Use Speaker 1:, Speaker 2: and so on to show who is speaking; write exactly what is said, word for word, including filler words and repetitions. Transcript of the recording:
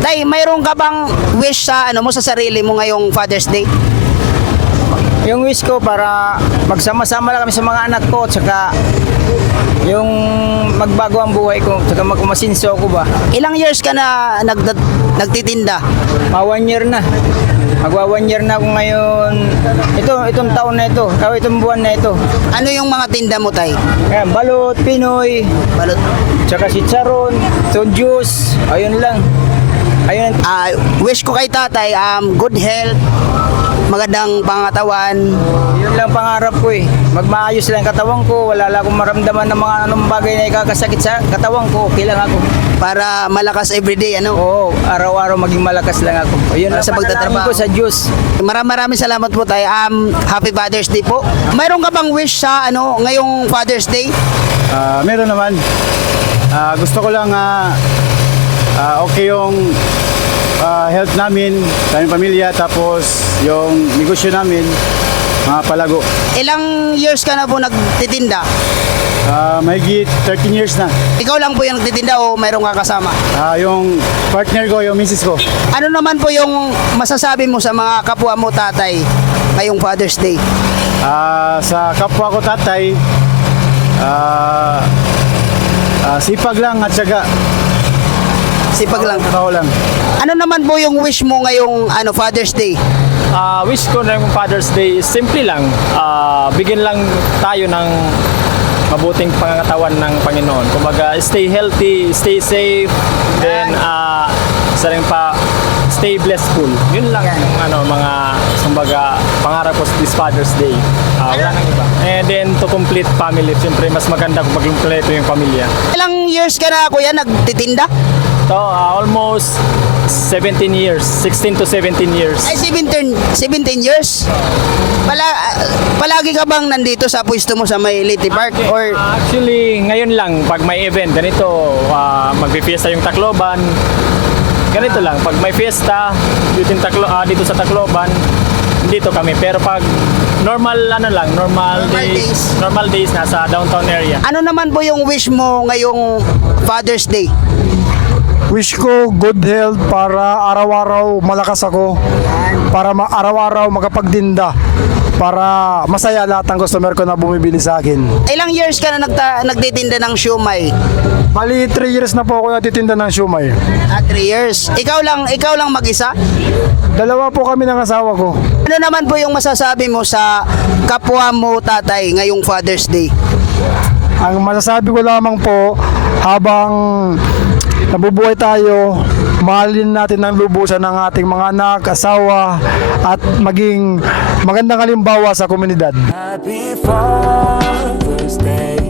Speaker 1: Tay, mayroon ka bang wish sa ano mo sa sarili mo ngayong Father's Day?
Speaker 2: Yung wish ko para magsama-sama lang kami sa mga anak ko, tsaka yung magbago ang buhay ko, tsaka magmasinso ako ba.
Speaker 1: Ilang years ka na nag, nagtitinda?
Speaker 2: Ma one year na. Magwa one year na ako ngayon. Ito, itong taon na ito, kaya itong buwan na ito.
Speaker 1: Ano yung mga tinda mo, Tay?
Speaker 2: Kaya balot, Pinoy,
Speaker 1: Balot.
Speaker 2: tsaka si Charon, so juice, ayun lang. Ayun.
Speaker 1: Ah, wish ko kay tatay um, good health, magandang pangatawan.
Speaker 2: Yun lang pangarap ko eh. Magmaayos lang katawan ko, wala lang akong maramdaman ng mga anong bagay na ikakasakit sa katawan ko, okay lang ako.
Speaker 1: Para malakas everyday, ano?
Speaker 2: Oo, araw-araw maging malakas lang ako. Ayun
Speaker 1: Para
Speaker 2: lang
Speaker 1: sa
Speaker 2: sa
Speaker 1: pagtatrabaho.
Speaker 2: ko sa Diyos.
Speaker 1: Maraming maraming salamat po tayo. Um, happy Father's Day po. Mayroon ka bang wish sa ano ngayong Father's Day?
Speaker 3: Ah, meron naman. Ah, gusto ko lang ah, ah, okay yung ah, health namin, sa aming pamilya, tapos yung negosyo namin, mga palago.
Speaker 1: Ilang years ka na po nagtitinda?
Speaker 3: Ah, mahigit thirteen years na.
Speaker 1: Ikaw lang po yung nagtitinda o mayroon ka kasama?
Speaker 3: Ah, yung partner ko, yung misis ko.
Speaker 1: Ano naman po yung masasabi mo sa mga kapwa mo tatay ngayong Father's Day?
Speaker 3: Ah, sa kapwa ko tatay, ah, ah, sipag lang at syaga.
Speaker 1: Sipag lang.
Speaker 3: Trabaho lang.
Speaker 1: Ano naman po yung wish mo ngayong ano Father's Day?
Speaker 4: Ah, wish ko ng Father's Day is simple lang. Ah, bigyan lang tayo ng mabuting pangangatawan ng Panginoon. Kumbaga, stay healthy, stay safe, then ah, isa rin pa, stay blessful. Yun lang yung ano, mga kumbaga, pangarap ko this Father's Day. Ah, wala nang iba. And then to complete family. Siyempre, mas maganda kung magkumpleto yung pamilya.
Speaker 1: Ilang years ka na kuya nagtitinda?
Speaker 4: So, ah, almost seventeen years, sixteen to seventeen years.
Speaker 1: Ay seventeen, seventeen years? Pala, palagi ka bang nandito sa pwesto mo sa may Leyte Park? Or
Speaker 4: Uh, actually, ngayon lang, pag may event, ganito, uh, magpipiesta yung Tacloban, ganito lang, pag may fiesta dito, yung Taclo, ah, dito sa Tacloban, dito kami. Pero pag normal, ano lang, normal,
Speaker 1: Normal
Speaker 4: days,
Speaker 1: days.
Speaker 4: normal days, nasa downtown area.
Speaker 1: ano naman po yung wish mo ngayong Father's Day?
Speaker 5: Wish ko good health para araw-araw malakas ako. Para ma- araw-araw makapagtinda. Para masaya lahat ng customer ko na bumibili sa akin.
Speaker 1: Ilang years ka na nagta- nagtitinda ng siomay?
Speaker 5: Bali, three years na po ako natitinda ng siumay.
Speaker 1: Ah, three years. Ikaw lang, ikaw lang mag-isa?
Speaker 5: Dalawa po kami ng asawa ko.
Speaker 1: Ano naman po yung masasabi mo sa kapwa mo tatay ngayong Father's Day?
Speaker 5: Ang masasabi ko lamang po, habang nabubuhay tayo, mahalin natin ng lubusan ng ating mga anak, asawa, at maging magandang halimbawa sa komunidad.
Speaker 6: Happy Father's Day.